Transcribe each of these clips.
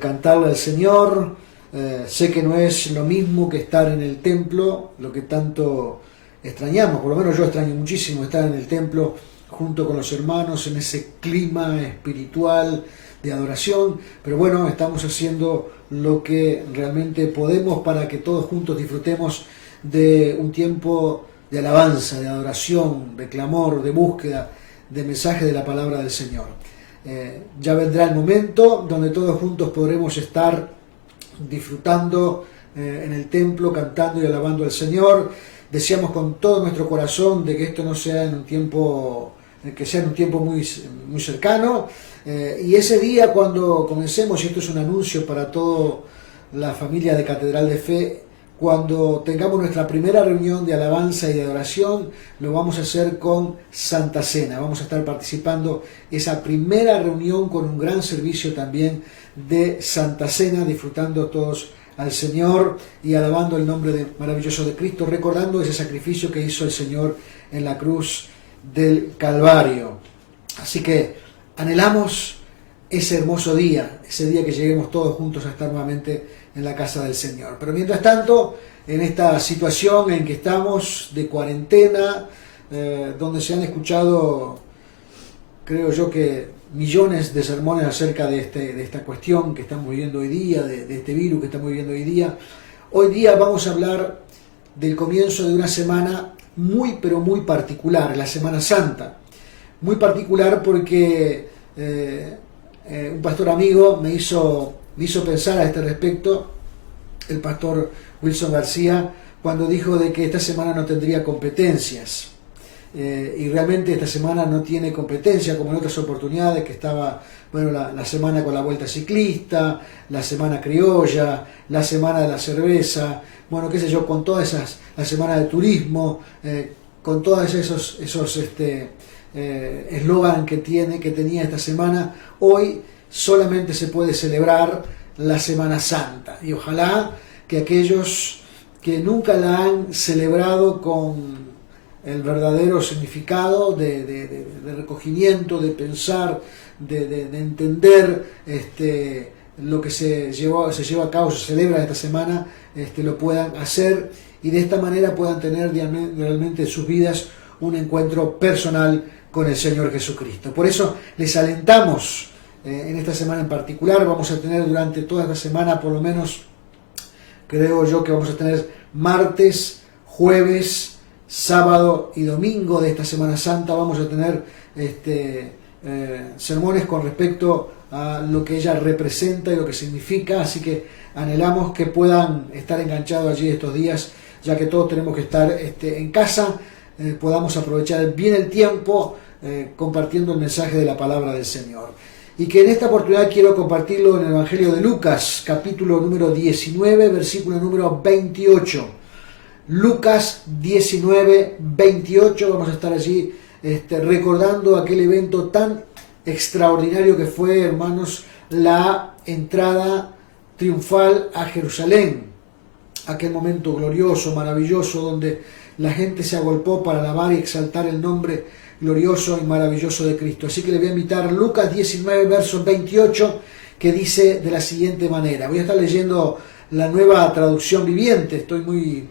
Cantarle al Señor. Sé que no es lo mismo que estar en el templo, lo que tanto extrañamos, por lo menos yo extraño muchísimo estar en el templo junto con los hermanos en ese clima espiritual de adoración, pero bueno, estamos haciendo lo que realmente podemos para que todos juntos disfrutemos de un tiempo de alabanza, de adoración, de clamor, de búsqueda, de mensaje de la palabra del Señor. Ya vendrá el momento donde todos juntos podremos estar disfrutando en el templo, cantando y alabando al Señor. Deseamos con todo nuestro corazón de que esto no sea en un tiempo, que sea en un tiempo muy cercano, y ese día cuando comencemos, y esto es un anuncio para toda la familia de Catedral de Fe, cuando tengamos nuestra primera reunión de alabanza y de adoración, lo vamos a hacer con Santa Cena. Vamos a estar participando esa primera reunión con un gran servicio también de Santa Cena, disfrutando todos al Señor y alabando el nombre maravilloso de Cristo, recordando ese sacrificio que hizo el Señor en la cruz del Calvario. Así que anhelamos ese hermoso día, ese día que lleguemos todos juntos a estar nuevamente en la casa del Señor. Pero mientras tanto, en esta situación en que estamos de cuarentena, donde se han escuchado, creo yo que millones de sermones acerca de esta cuestión que estamos viviendo hoy día, de este virus que estamos viviendo hoy día vamos a hablar del comienzo de una semana muy pero muy particular, la Semana Santa. Muy particular porque un pastor amigo me hizo pensar a este respecto, el pastor Wilson García, cuando dijo de que esta semana no tendría competencias. Y realmente esta semana no tiene competencia como en otras oportunidades, que estaba la semana con la Vuelta Ciclista, la semana criolla, la semana de la cerveza, qué sé yo, con todas esas, la semana de turismo, con todos esos eslogan que tenía esta semana. Hoy solamente se puede celebrar la Semana Santa, y ojalá que aquellos que nunca la han celebrado con el verdadero significado de recogimiento, de pensar, de entender lo que se lleva a cabo, se celebra esta semana, lo puedan hacer, y de esta manera puedan tener realmente en sus vidas un encuentro personal con el Señor Jesucristo. Por eso les alentamos en esta semana en particular. Vamos a tener durante toda esta semana, por lo menos creo yo que vamos a tener martes, jueves, sábado y domingo de esta Semana Santa. Vamos a tener sermones con respecto a lo que ella representa y lo que significa, así que anhelamos que puedan estar enganchados allí estos días, ya que todos tenemos que estar en casa, podamos aprovechar bien el tiempo compartiendo el mensaje de la palabra del Señor. Y que en esta oportunidad quiero compartirlo en el Evangelio de Lucas, capítulo número 19, versículo número 28. Lucas 19, 28, vamos a estar allí recordando aquel evento tan extraordinario que fue, hermanos, la entrada triunfal a Jerusalén. Aquel momento glorioso, maravilloso, donde la gente se agolpó para alabar y exaltar el nombre glorioso y maravilloso de Cristo. Así que le voy a invitar Lucas 19, verso 28, que dice de la siguiente manera. Voy a estar leyendo la Nueva Traducción Viviente. Estoy muy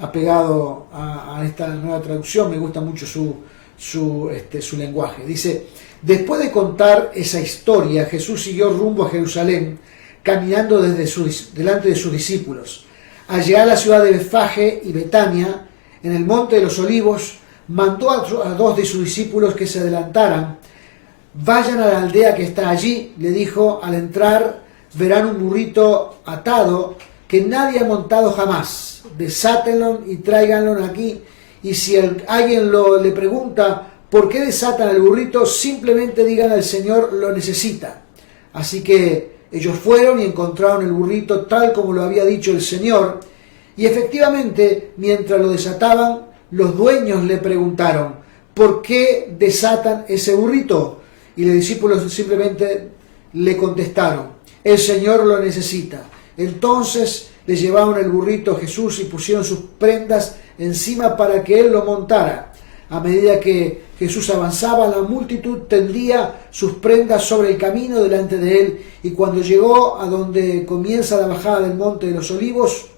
apegado a esta nueva traducción, me gusta mucho su lenguaje. Dice: después de contar esa historia, Jesús siguió rumbo a Jerusalén, caminando delante de sus discípulos. Al llegar a la ciudad de Betfagé y Betania, en el monte de los Olivos, mandó a dos de sus discípulos que se adelantaran. Vayan a la aldea que está allí, le dijo. Al entrar verán un burrito atado que nadie ha montado jamás. Desátenlo y tráiganlo aquí. Y si alguien le pregunta por qué desatan al burrito, simplemente digan: al Señor lo necesita. Así que ellos fueron y encontraron el burrito tal como lo había dicho el Señor. Y efectivamente, mientras lo desataban, los dueños le preguntaron: ¿por qué desatan ese burrito? Y los discípulos simplemente le contestaron: el Señor lo necesita. Entonces le llevaron el burrito a Jesús y pusieron sus prendas encima para que él lo montara. A medida que Jesús avanzaba, la multitud tendría sus prendas sobre el camino delante de él, y cuando llegó a donde comienza la bajada del Monte de los Olivos,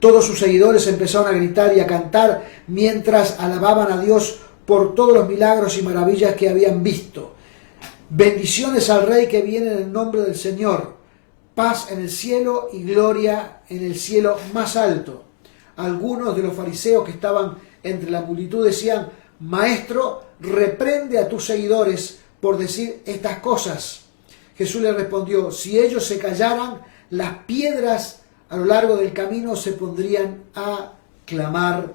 todos sus seguidores empezaron a gritar y a cantar mientras alababan a Dios por todos los milagros y maravillas que habían visto. Bendiciones al Rey que viene en el nombre del Señor. Paz en el cielo y gloria en el cielo más alto. Algunos de los fariseos que estaban entre la multitud decían: Maestro, reprende a tus seguidores por decir estas cosas. Jesús les respondió: si ellos se callaran, las piedras a lo largo del camino se pondrían a clamar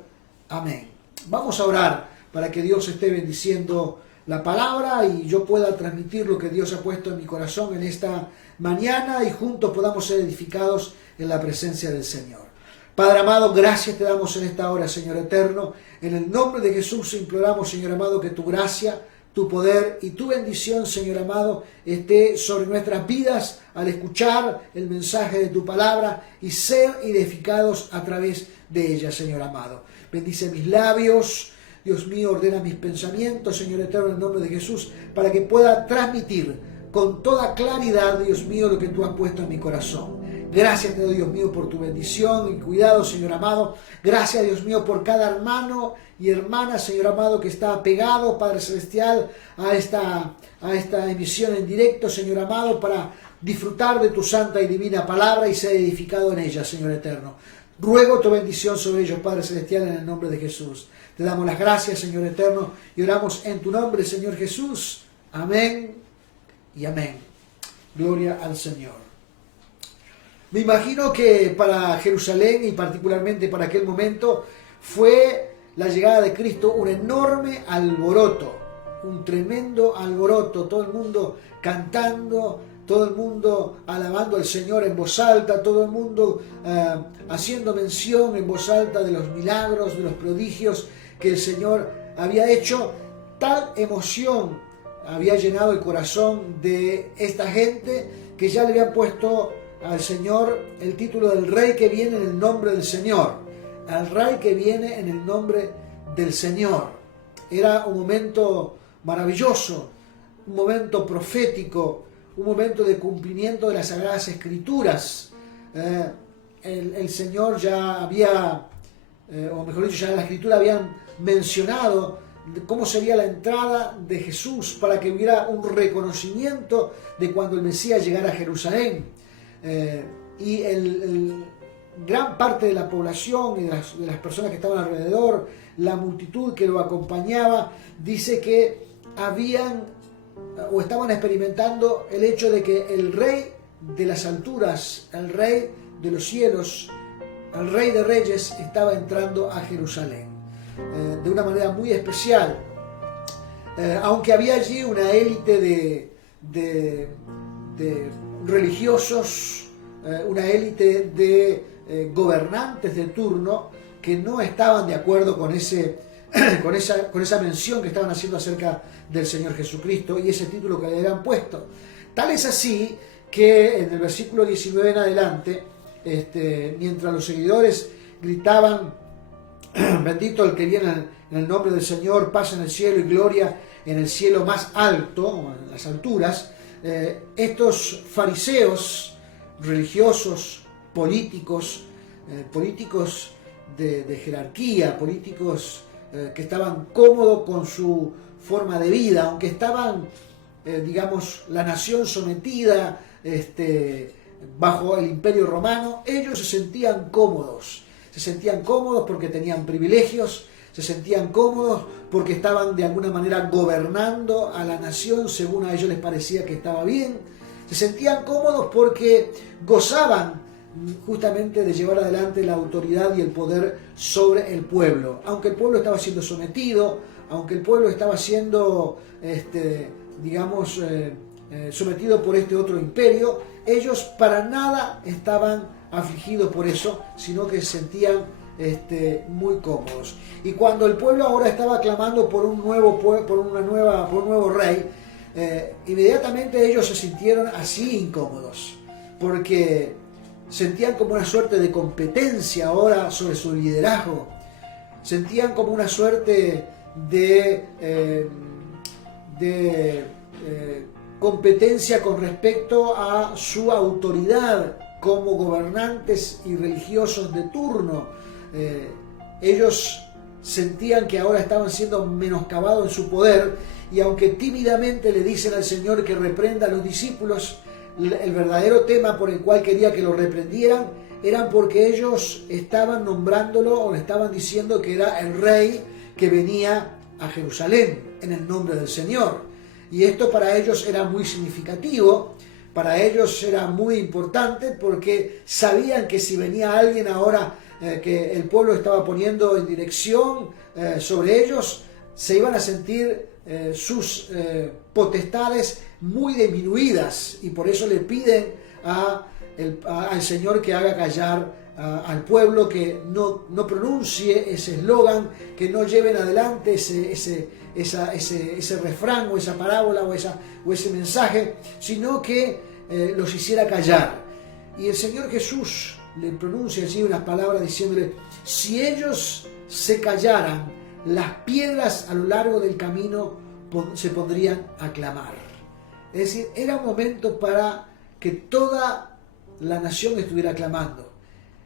amén. Vamos a orar para que Dios esté bendiciendo la palabra y yo pueda transmitir lo que Dios ha puesto en mi corazón en esta mañana y juntos podamos ser edificados en la presencia del Señor. Padre amado, gracias te damos en esta hora, Señor eterno. En el nombre de Jesús imploramos, Señor amado, que tu gracia, tu poder y tu bendición, Señor amado, esté sobre nuestras vidas al escuchar el mensaje de tu palabra y ser edificados a través de ella, Señor amado. Bendice mis labios, Dios mío, ordena mis pensamientos, Señor eterno, en el nombre de Jesús, para que pueda transmitir con toda claridad, Dios mío, lo que tú has puesto en mi corazón. Gracias te doy, Dios mío, por tu bendición y cuidado, Señor amado. Gracias, Dios mío, por cada hermano y hermana, Señor amado, que está pegado, Padre Celestial, a esta emisión en directo, Señor amado, para disfrutar de tu santa y divina palabra y ser edificado en ella, Señor eterno. Ruego tu bendición sobre ellos, Padre Celestial, en el nombre de Jesús. Te damos las gracias, Señor eterno, y oramos en tu nombre, Señor Jesús. Amén y amén. Gloria al Señor. Me imagino que para Jerusalén y particularmente para aquel momento fue la llegada de Cristo un enorme alboroto, un tremendo alboroto, todo el mundo cantando, todo el mundo alabando al Señor en voz alta, todo el mundo haciendo mención en voz alta de los milagros, de los prodigios que el Señor había hecho. Tal emoción había llenado el corazón de esta gente que ya le habían puesto al Señor el título del Rey que viene en el nombre del Señor. Al Rey que viene en el nombre del Señor. Era un momento maravilloso, un momento profético, un momento de cumplimiento de las Sagradas Escrituras. El Señor ya había, o mejor dicho, ya en la Escritura habían mencionado cómo sería la entrada de Jesús para que hubiera un reconocimiento de cuando el Mesías llegara a Jerusalén. Y gran parte de la población y de las personas que estaban alrededor, la multitud que lo acompañaba, dice que habían o estaban experimentando el hecho de que el Rey de las alturas, el Rey de los cielos, el Rey de Reyes estaba entrando a Jerusalén de una manera muy especial. Aunque había allí una élite de religiosos, una élite de gobernantes de turno que no estaban de acuerdo con esa mención que estaban haciendo acerca del Señor Jesucristo y ese título que le habían puesto. Tal es así que en el versículo 19 en adelante, mientras los seguidores gritaban: bendito el que viene en el nombre del Señor, paz en el cielo y gloria en el cielo más alto, en las alturas, estos fariseos religiosos, políticos de jerarquía, políticos que estaban cómodos con su forma de vida, aunque estaban, la nación sometida bajo el Imperio Romano, ellos se sentían cómodos porque tenían privilegios, se sentían cómodos porque estaban de alguna manera gobernando a la nación según a ellos les parecía que estaba bien, se sentían cómodos porque gozaban justamente de llevar adelante la autoridad y el poder sobre el pueblo, aunque el pueblo estaba siendo sometido, aunque el pueblo estaba siendo sometido por este otro imperio, ellos para nada estaban afligidos por eso, sino que se sentían muy cómodos. Y cuando el pueblo ahora estaba clamando por un nuevo rey, inmediatamente ellos se sintieron así incómodos, porque sentían como una suerte de competencia ahora sobre su liderazgo, sentían como una suerte de competencia con respecto a su autoridad como gobernantes y religiosos de turno. Ellos sentían que ahora estaban siendo menoscabados en su poder, y aunque tímidamente le dicen al Señor que reprenda a los discípulos, el verdadero tema por el cual quería que lo reprendieran eran porque ellos estaban nombrándolo o le estaban diciendo que era el rey que venía a Jerusalén en el nombre del Señor. Y esto para ellos era muy significativo, para ellos era muy importante, porque sabían que si venía alguien ahora que el pueblo estaba poniendo en dirección sobre ellos, se iban a sentir sus potestades muy disminuidas, y por eso le piden al Señor que haga callar al pueblo, que no pronuncie ese eslogan, que no lleven adelante ese refrán o esa parábola o ese mensaje, sino que los hiciera callar. Y el Señor Jesús le pronuncia allí unas palabras diciéndole: si ellos se callaran, las piedras a lo largo del camino se pondrían a clamar. Es decir, era un momento para que toda la nación estuviera clamando.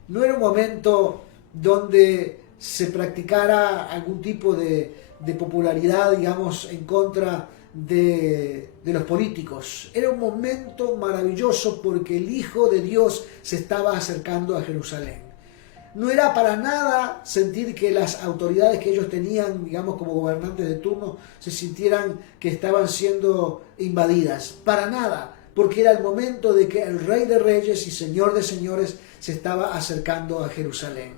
No era un momento donde se practicara algún tipo de popularidad, digamos, en contra de los políticos. Era un momento maravilloso porque el Hijo de Dios se estaba acercando a Jerusalén. No era para nada sentir que las autoridades que ellos tenían, digamos, como gobernantes de turno, se sintieran que estaban siendo invadidas. Para nada, porque era el momento de que el Rey de Reyes y Señor de Señores se estaba acercando a Jerusalén.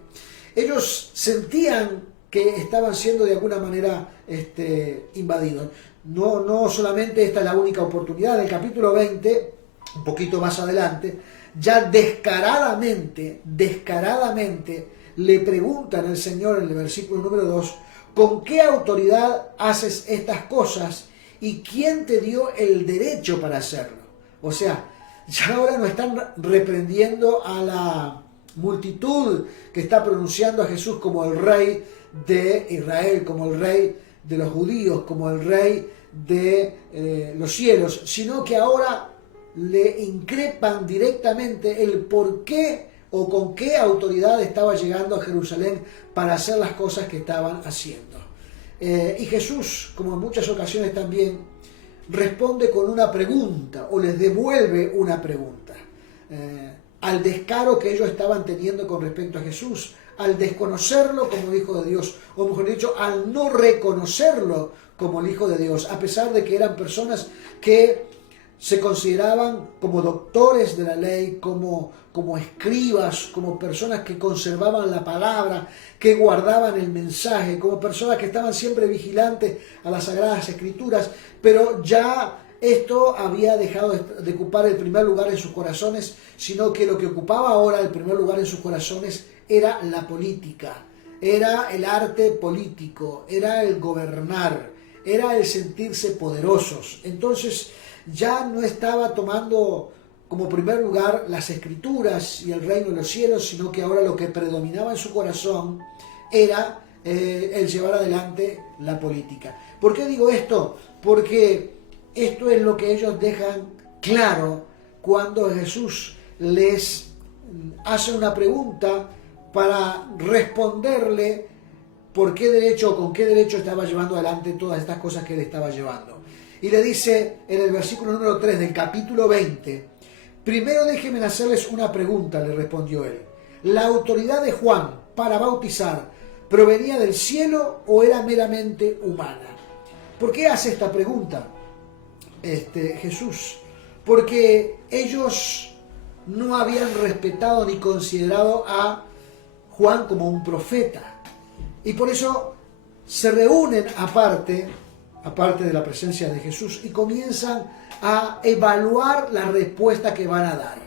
Ellos sentían que estaban siendo de alguna manera invadidos. No solamente esta es la única oportunidad. En el capítulo 20, un poquito más adelante, ya descaradamente le preguntan al Señor en el versículo número 2: ¿con qué autoridad haces estas cosas y quién te dio el derecho para hacerlo? O sea, ya ahora no están reprendiendo a la multitud que está pronunciando a Jesús como el rey de Israel, como el rey de los judíos, como el rey de los cielos, sino que ahora le increpan directamente el por qué o con qué autoridad estaba llegando a Jerusalén para hacer las cosas que estaban haciendo. Y Jesús, como en muchas ocasiones también, responde con una pregunta o les devuelve una pregunta. Al descaro que ellos estaban teniendo con respecto a Jesús, al desconocerlo como Hijo de Dios, o mejor dicho, al no reconocerlo como el Hijo de Dios, a pesar de que eran personas que se consideraban como doctores de la ley, como escribas, como personas que conservaban la palabra, que guardaban el mensaje, como personas que estaban siempre vigilantes a las Sagradas Escrituras, pero ya esto había dejado de ocupar el primer lugar en sus corazones, sino que lo que ocupaba ahora el primer lugar en sus corazones era la política, era el arte político, era el gobernar, era el sentirse poderosos. Entonces ya no estaba tomando como primer lugar las Escrituras y el reino de los cielos, sino que ahora lo que predominaba en su corazón era el llevar adelante la política. ¿Por qué digo esto? Porque esto es lo que ellos dejan claro cuando Jesús les hace una pregunta para responderle por qué derecho o con qué derecho estaba llevando adelante todas estas cosas que él estaba llevando. Y le dice en el versículo número 3 del capítulo 20: primero déjenme hacerles una pregunta, le respondió él. ¿La autoridad de Juan para bautizar provenía del cielo o era meramente humana? ¿Por qué hace esta pregunta Jesús? Porque ellos no habían respetado ni considerado a Juan como un profeta. Y por eso se reúnen aparte de la presencia de Jesús, y comienzan a evaluar la respuesta que van a dar.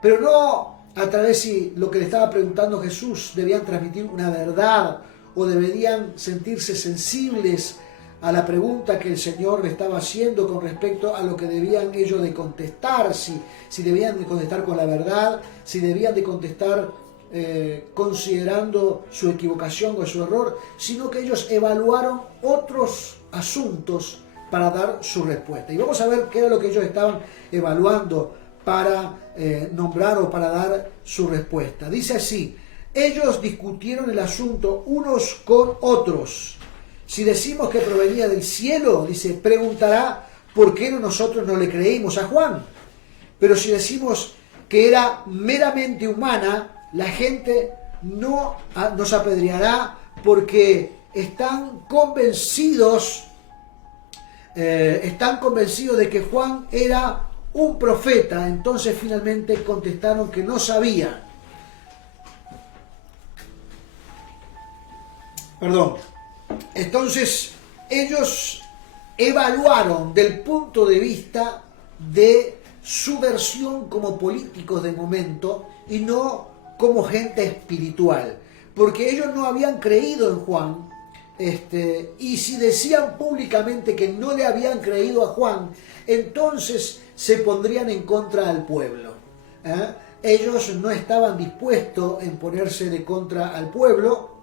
Pero no a través de lo que le estaba preguntando Jesús, debían transmitir una verdad o deberían sentirse sensibles a la pregunta que el Señor le estaba haciendo con respecto a lo que debían ellos de contestar, si debían de contestar con la verdad, si debían de contestar considerando su equivocación o su error, sino que ellos evaluaron otros asuntos para dar su respuesta. Y vamos a ver qué era lo que ellos estaban evaluando para nombrar o para dar su respuesta. Dice así: ellos discutieron el asunto unos con otros. Si decimos que provenía del cielo, dice, preguntará por qué nosotros no le creímos a Juan. Pero si que era meramente humana, la gente no nos apedreará porque están convencidos de que Juan era un profeta. Entonces finalmente contestaron que no sabían. Entonces ellos evaluaron del punto de vista de su versión como políticos de momento y no como gente espiritual, porque ellos no habían creído en Juan, y si decían públicamente que no le habían creído a Juan, entonces se pondrían en contra al pueblo. Ellos no estaban dispuestos en ponerse de contra al pueblo,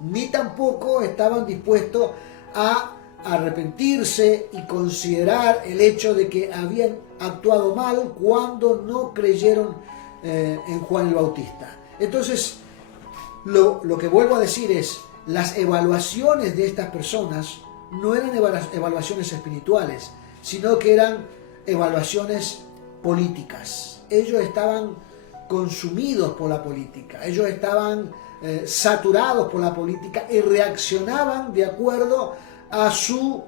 ni tampoco estaban dispuestos a arrepentirse y considerar el hecho de que habían actuado mal cuando no creyeron en Juan el Bautista. Entonces, lo que vuelvo a decir es, las evaluaciones de estas personas no eran evaluaciones espirituales, sino que eran evaluaciones políticas. Ellos estaban consumidos por la política, ellos estaban saturados por la política y reaccionaban de acuerdo a sus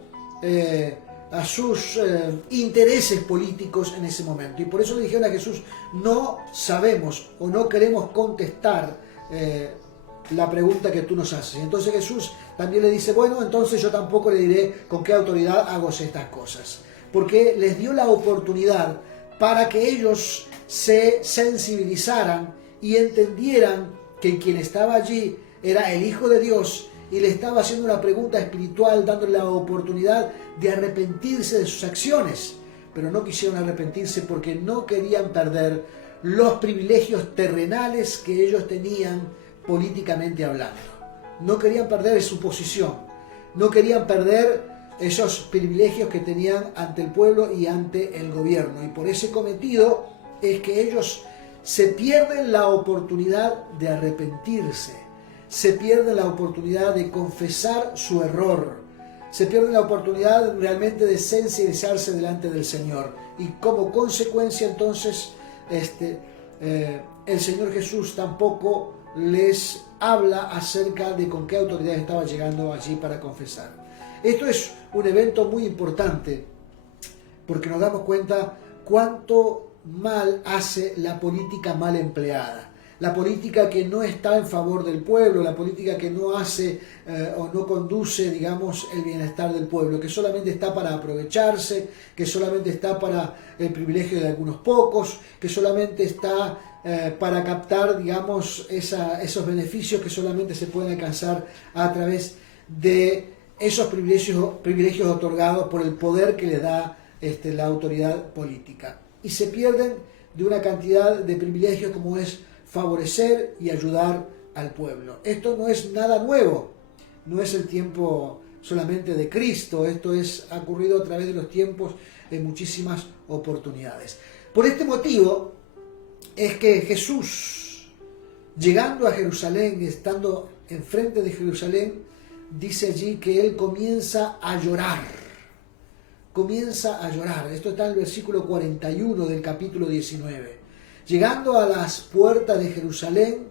intereses políticos en ese momento. Y por eso le dijeron a Jesús: no sabemos o no queremos contestar la pregunta que tú nos haces. Y entonces Jesús también le dice: bueno, entonces yo tampoco le diré con qué autoridad hago estas cosas, porque les dio la oportunidad para que ellos se sensibilizaran y entendieran que quien estaba allí era el Hijo de Dios y le estaba haciendo una pregunta espiritual, dándole la oportunidad de arrepentirse de sus acciones. Pero no quisieron arrepentirse porque no querían perder los privilegios terrenales que ellos tenían políticamente hablando. No querían perder su posición, no querían perder esos privilegios que tenían ante el pueblo y ante el gobierno. Y por ese cometido es que ellos se pierden la oportunidad de arrepentirse, se pierden la oportunidad de confesar su error, se pierden la oportunidad realmente de sensibilizarse delante del Señor. Y como consecuencia entonces el Señor Jesús tampoco les habla acerca de con qué autoridad estaba llegando allí para confesar. Esto es un evento muy importante porque nos damos cuenta cuánto mal hace la política mal empleada. La política que no está en favor del pueblo, la política que no hace o no conduce, digamos, el bienestar del pueblo, que solamente está para aprovecharse, que solamente está para el privilegio de algunos pocos, que solamente está para captar, digamos, esos beneficios que solamente se pueden alcanzar a través de esos privilegios otorgados por el poder que le da la autoridad política. Y se pierden de una cantidad de privilegios como es favorecer y ayudar al pueblo. Esto no es nada nuevo, no es el tiempo solamente de Cristo, esto ha ocurrido a través de los tiempos en muchísimas oportunidades. Por este motivo es que Jesús, llegando a Jerusalén, estando enfrente de Jerusalén, dice allí que él comienza a llorar. Comienza a llorar. Esto está en el versículo 41 del capítulo 19. Llegando a las puertas de Jerusalén,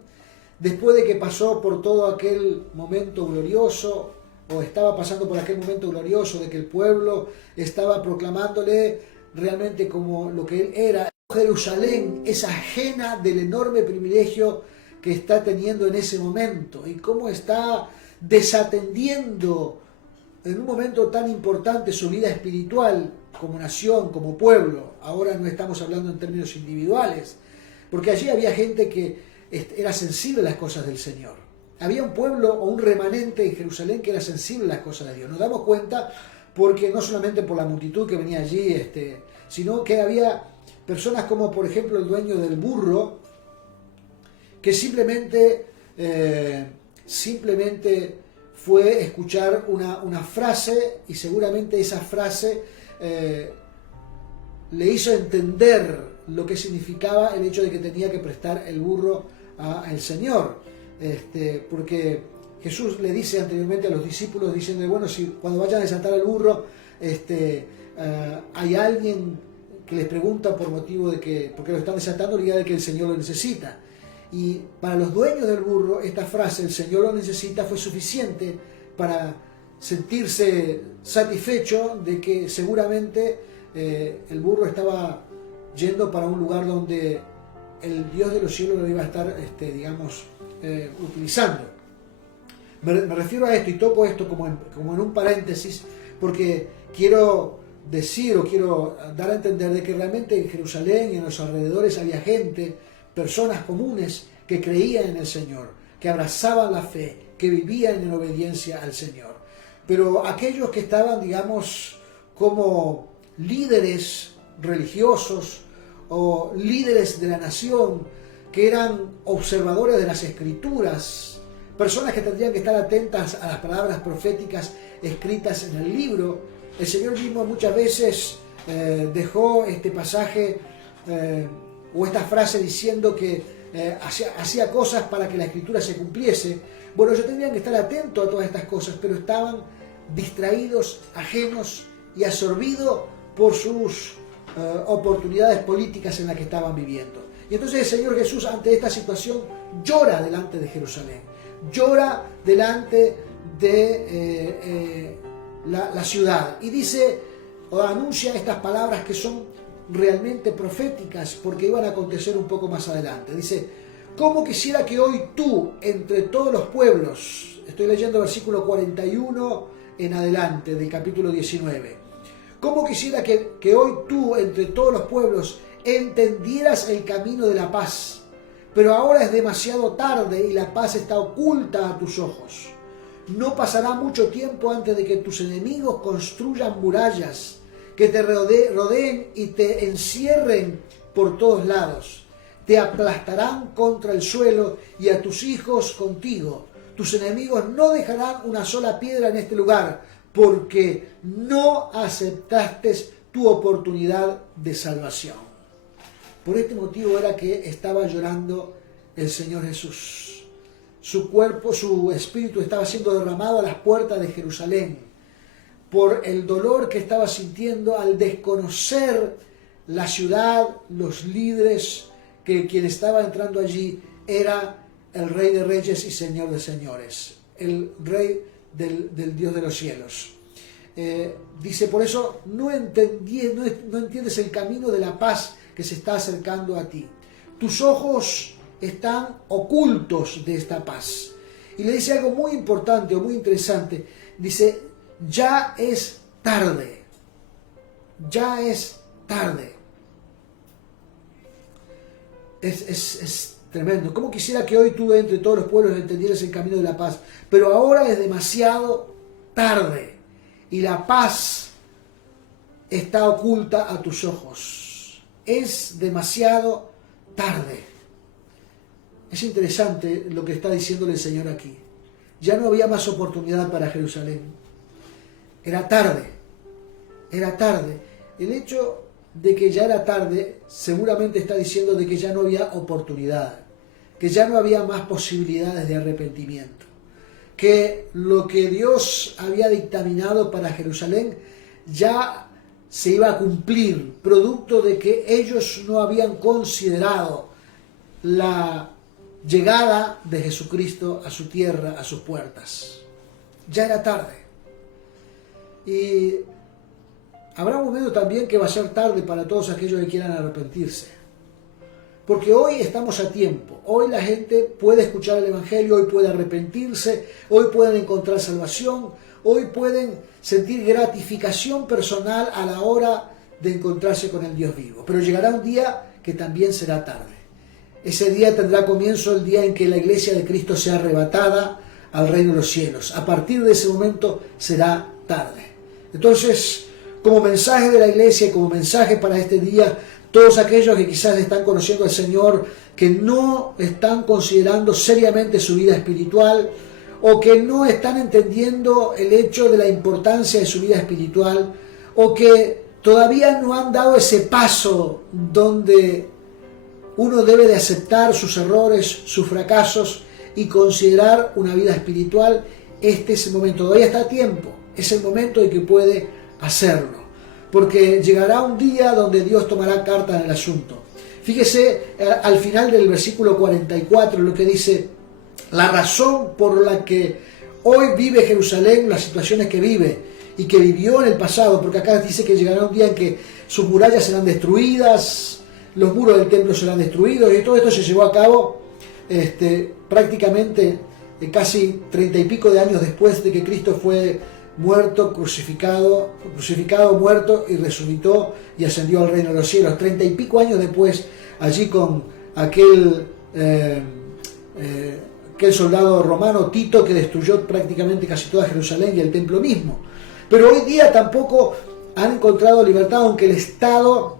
después de que pasó por todo aquel momento glorioso, o estaba pasando por aquel momento glorioso de que el pueblo estaba proclamándole realmente como lo que él era, Jerusalén es ajena del enorme privilegio que está teniendo en ese momento y cómo está desatendiendo en un momento tan importante su vida espiritual como nación, como pueblo. Ahora no estamos hablando en términos individuales, porque allí había gente que era sensible a las cosas del Señor. Había un pueblo o un remanente en Jerusalén que era sensible a las cosas de Dios. Nos damos cuenta porque no solamente por la multitud que venía allí, sino que había personas como por ejemplo el dueño del burro, que simplemente fue escuchar una frase, y seguramente esa frase le hizo entender lo que significaba el hecho de que tenía que prestar el burro al Señor. Porque Jesús le dice anteriormente a los discípulos, diciendo, bueno, si cuando vayan a desatar al burro, hay alguien que les pregunta por motivo de que, porque lo están desatando, le diga de que el Señor lo necesita. Y para los dueños del burro, esta frase, el Señor lo necesita, fue suficiente para sentirse satisfecho de que seguramente el burro estaba yendo para un lugar donde el Dios de los cielos lo iba a estar, utilizando. Me refiero a esto y toco esto como en un paréntesis, porque quiero decir o quiero dar a entender de que realmente en Jerusalén y en los alrededores había gente, personas comunes que creían en el Señor, que abrazaban la fe, que vivían en obediencia al Señor. Pero aquellos que estaban, digamos, como líderes religiosos o líderes de la nación, que eran observadores de las Escrituras, personas que tendrían que estar atentas a las palabras proféticas escritas en el libro, el Señor mismo muchas veces dejó este pasaje o esta frase diciendo que hacía cosas para que la Escritura se cumpliese. Bueno, ellos tendrían que estar atentos a todas estas cosas, pero estaban distraídos, ajenos y absorbidos por sus oportunidades políticas en las que estaban viviendo. Y entonces el Señor Jesús, ante esta situación, llora delante de Jerusalén, llora delante de la ciudad, y dice o anuncia estas palabras que son realmente proféticas, porque iban a acontecer un poco más adelante. Dice: ¿cómo quisiera que hoy tú, entre todos los pueblos, estoy leyendo versículo 41 en adelante del capítulo 19, cómo quisiera que hoy tú, entre todos los pueblos, entendieras el camino de la paz, pero ahora es demasiado tarde y la paz está oculta a tus ojos. No pasará mucho tiempo antes de que tus enemigos construyan murallas, que te rodeen y te encierren por todos lados. Te aplastarán contra el suelo y a tus hijos contigo. Tus enemigos no dejarán una sola piedra en este lugar, porque no aceptaste tu oportunidad de salvación. Por este motivo era que estaba llorando el Señor Jesús. Su cuerpo, su espíritu estaba siendo derramado a las puertas de Jerusalén por el dolor que estaba sintiendo al desconocer la ciudad, los líderes, que quien estaba entrando allí era el Rey de Reyes y Señor de Señores, el Rey del Dios de los cielos. Dice, por eso no entiendes el camino de la paz que se está acercando a ti. Tus ojos están ocultos de esta paz. Y le dice algo muy importante o muy interesante. Dice, ya es tarde. Ya es tarde. Es tremendo. ¿Cómo quisiera que hoy tú, entre todos los pueblos, entendieras el camino de la paz? Pero ahora es demasiado tarde. Y la paz está oculta a tus ojos. Es demasiado tarde. Es interesante lo que está diciéndole el Señor aquí. Ya no había más oportunidad para Jerusalén. Era tarde. Era tarde. El hecho de que ya era tarde seguramente está diciendo de que ya no había oportunidad, que ya no había más posibilidades de arrepentimiento, que lo que Dios había dictaminado para Jerusalén ya se iba a cumplir, producto de que ellos no habían considerado la llegada de Jesucristo a su tierra, a sus puertas. Ya era tarde. Y habrá un momento también que va a ser tarde para todos aquellos que quieran arrepentirse. Porque hoy estamos a tiempo. Hoy la gente puede escuchar el Evangelio, hoy puede arrepentirse, hoy pueden encontrar salvación, hoy pueden sentir gratificación personal a la hora de encontrarse con el Dios vivo. Pero llegará un día que también será tarde. Ese día tendrá comienzo el día en que la iglesia de Cristo sea arrebatada al reino de los cielos. A partir de ese momento será tarde. Entonces, como mensaje de la iglesia y como mensaje para este día, todos aquellos que quizás están conociendo al Señor, que no están considerando seriamente su vida espiritual, o que no están entendiendo el hecho de la importancia de su vida espiritual, o que todavía no han dado ese paso donde uno debe de aceptar sus errores, sus fracasos y considerar una vida espiritual. Este es el momento, todavía está a tiempo, es el momento de que puede hacerlo, porque llegará un día donde Dios tomará carta en el asunto. Fíjese al final del versículo 44 lo que dice: la razón por la que hoy vive Jerusalén, las situaciones que vive y que vivió en el pasado, porque acá dice que llegará un día en que sus murallas serán destruidas, los muros del templo serán destruidos, y todo esto se llevó a cabo prácticamente casi 30 y pico de años después de que Cristo fue muerto, crucificado, muerto y resucitó y ascendió al reino de los cielos. 30 y pico años después, allí con aquel soldado romano Tito, que destruyó prácticamente casi toda Jerusalén y el templo mismo. Pero hoy día tampoco han encontrado libertad, aunque el Estado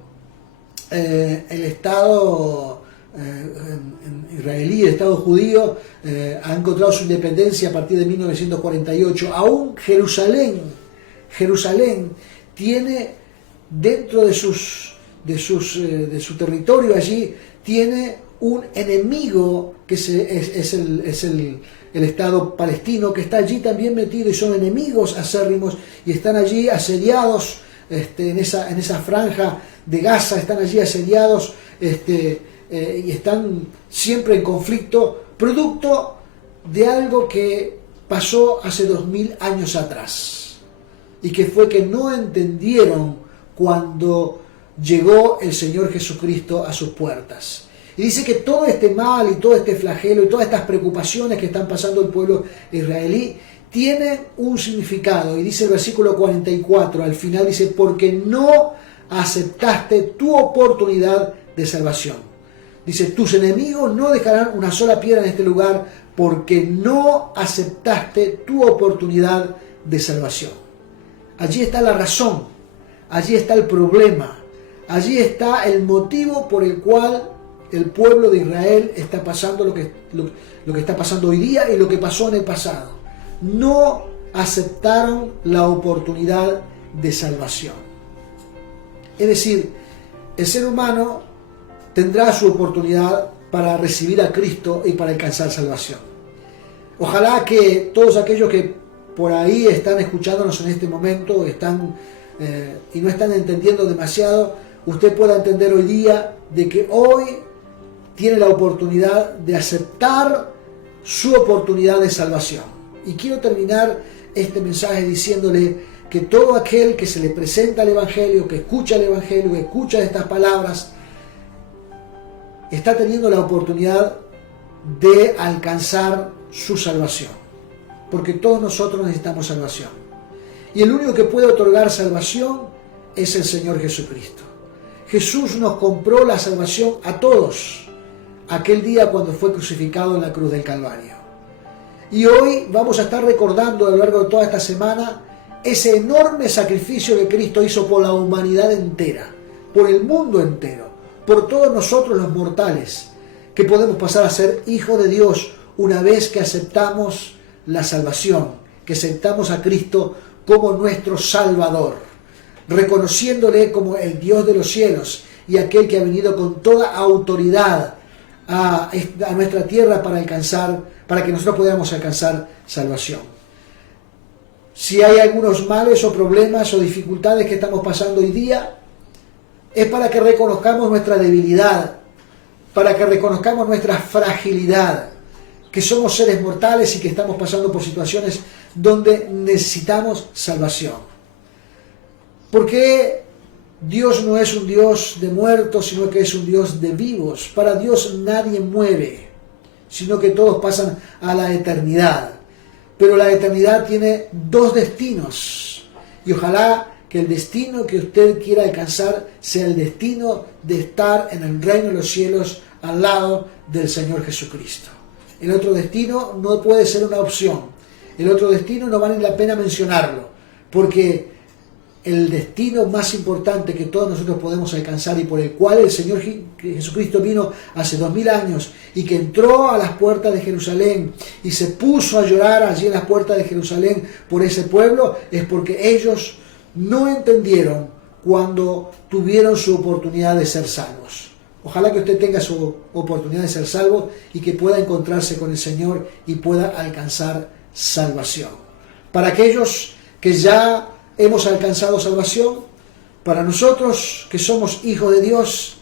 israelí, el Estado judío, ha encontrado su independencia a partir de 1948. Aún Jerusalén tiene dentro de su territorio allí, tiene un enemigo que es el Estado palestino, que está allí también metido, y son enemigos acérrimos y están allí asediados en esa franja de Gaza, están allí asediados y están siempre en conflicto, producto de algo que pasó hace 2000 años atrás, y que fue que no entendieron cuando llegó el Señor Jesucristo a sus puertas. Y dice que todo este mal y todo este flagelo y todas estas preocupaciones que están pasando el pueblo israelí tienen un significado. Y dice el versículo 44, al final dice: porque no aceptaste tu oportunidad de salvación. Dice: tus enemigos no dejarán una sola piedra en este lugar, porque no aceptaste tu oportunidad de salvación. Allí está la razón, allí está el problema, allí está el motivo por el cual el pueblo de Israel está pasando lo que está pasando hoy día y lo que pasó en el pasado. No aceptaron la oportunidad de salvación. Es decir, el ser humano tendrá su oportunidad para recibir a Cristo y para alcanzar salvación. Ojalá que todos aquellos que por ahí están escuchándonos en este momento y no están entendiendo demasiado, usted pueda entender hoy día de que hoy tiene la oportunidad de aceptar su oportunidad de salvación. Y quiero terminar este mensaje diciéndole que todo aquel que se le presenta el Evangelio, que escucha el Evangelio, que escucha estas palabras, está teniendo la oportunidad de alcanzar su salvación. Porque todos nosotros necesitamos salvación. Y el único que puede otorgar salvación es el Señor Jesucristo. Jesús nos compró la salvación a todos aquel día cuando fue crucificado en la cruz del Calvario. Y hoy vamos a estar recordando a lo largo de toda esta semana ese enorme sacrificio que Cristo hizo por la humanidad entera, por el mundo entero, por todos nosotros los mortales, que podemos pasar a ser hijos de Dios una vez que aceptamos la salvación, que aceptamos a Cristo como nuestro Salvador, reconociéndole como el Dios de los cielos y aquel que ha venido con toda autoridad a nuestra tierra para que nosotros podamos alcanzar salvación. Si hay algunos males o problemas o dificultades que estamos pasando hoy día, es para que reconozcamos nuestra debilidad, para que reconozcamos nuestra fragilidad, que somos seres mortales y que estamos pasando por situaciones donde necesitamos salvación. Porque Dios no es un Dios de muertos, sino que es un Dios de vivos. Para Dios nadie muere, sino que todos pasan a la eternidad. Pero la eternidad tiene dos destinos. Y ojalá que el destino que usted quiera alcanzar sea el destino de estar en el reino de los cielos al lado del Señor Jesucristo. El otro destino no puede ser una opción. El otro destino no vale la pena mencionarlo, porque el destino más importante que todos nosotros podemos alcanzar y por el cual el Señor Jesucristo vino hace 2000 años y que entró a las puertas de Jerusalén y se puso a llorar allí en las puertas de Jerusalén por ese pueblo, es porque ellos no entendieron cuando tuvieron su oportunidad de ser salvos. Ojalá que usted tenga su oportunidad de ser salvo y que pueda encontrarse con el Señor y pueda alcanzar salvación. Para aquellos que ya hemos alcanzado salvación, para nosotros que somos hijos de Dios,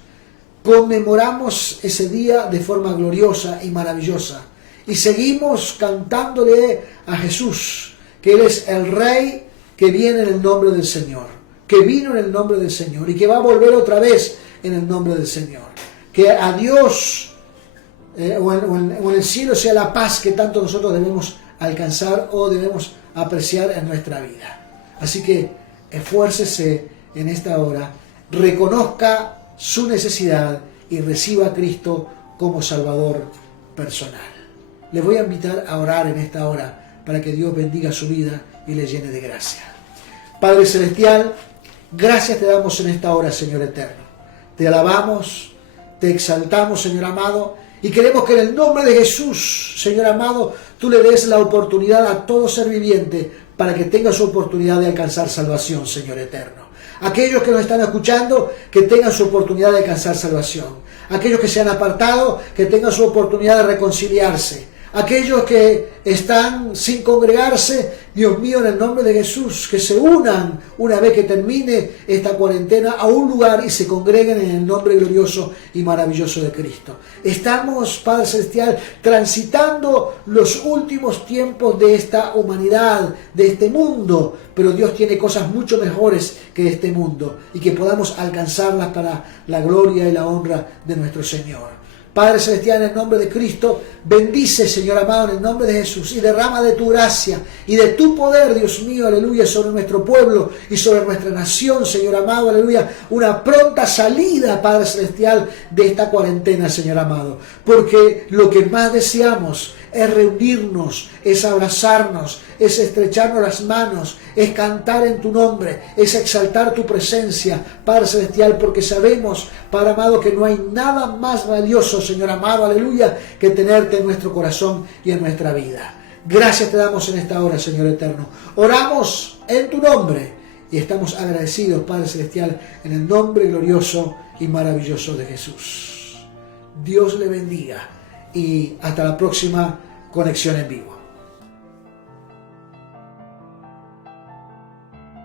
conmemoramos ese día de forma gloriosa y maravillosa y seguimos cantándole a Jesús, que Él es el Rey que viene en el nombre del Señor, que vino en el nombre del Señor y que va a volver otra vez en el nombre del Señor. Que a Dios o en el cielo sea la paz que tanto nosotros debemos alcanzar o debemos apreciar en nuestra vida. Así que esfuércese en esta hora, reconozca su necesidad y reciba a Cristo como Salvador personal. Les voy a invitar a orar en esta hora para que Dios bendiga su vida y le llene de gracia. Padre Celestial, gracias te damos en esta hora, Señor eterno. Te alabamos, te exaltamos, Señor amado, y queremos que en el nombre de Jesús, Señor amado, tú le des la oportunidad a todo ser viviente para que tenga su oportunidad de alcanzar salvación, Señor eterno. Aquellos que nos están escuchando, que tengan su oportunidad de alcanzar salvación. Aquellos que se han apartado, que tengan su oportunidad de reconciliarse. Aquellos que están sin congregarse, Dios mío, en el nombre de Jesús, que se unan una vez que termine esta cuarentena a un lugar y se congreguen en el nombre glorioso y maravilloso de Cristo. Estamos, Padre Celestial, transitando los últimos tiempos de esta humanidad, de este mundo, pero Dios tiene cosas mucho mejores que este mundo y que podamos alcanzarlas para la gloria y la honra de nuestro Señor. Padre Celestial, en el nombre de Cristo, bendice, Señor amado, en el nombre de Jesús, y derrama de tu gracia y de tu poder, Dios mío, aleluya, sobre nuestro pueblo y sobre nuestra nación, Señor amado, aleluya, una pronta salida, Padre Celestial, de esta cuarentena, Señor amado, porque lo que más deseamos es reunirnos, es abrazarnos, es estrecharnos las manos, es cantar en tu nombre, es exaltar tu presencia, Padre Celestial, porque sabemos, Padre amado, que no hay nada más valioso, Señor amado, aleluya, que tenerte en nuestro corazón y en nuestra vida. Gracias te damos en esta hora, Señor eterno. Oramos en tu nombre y estamos agradecidos, Padre Celestial, en el nombre glorioso y maravilloso de Jesús. Dios le bendiga y hasta la próxima conexión en vivo.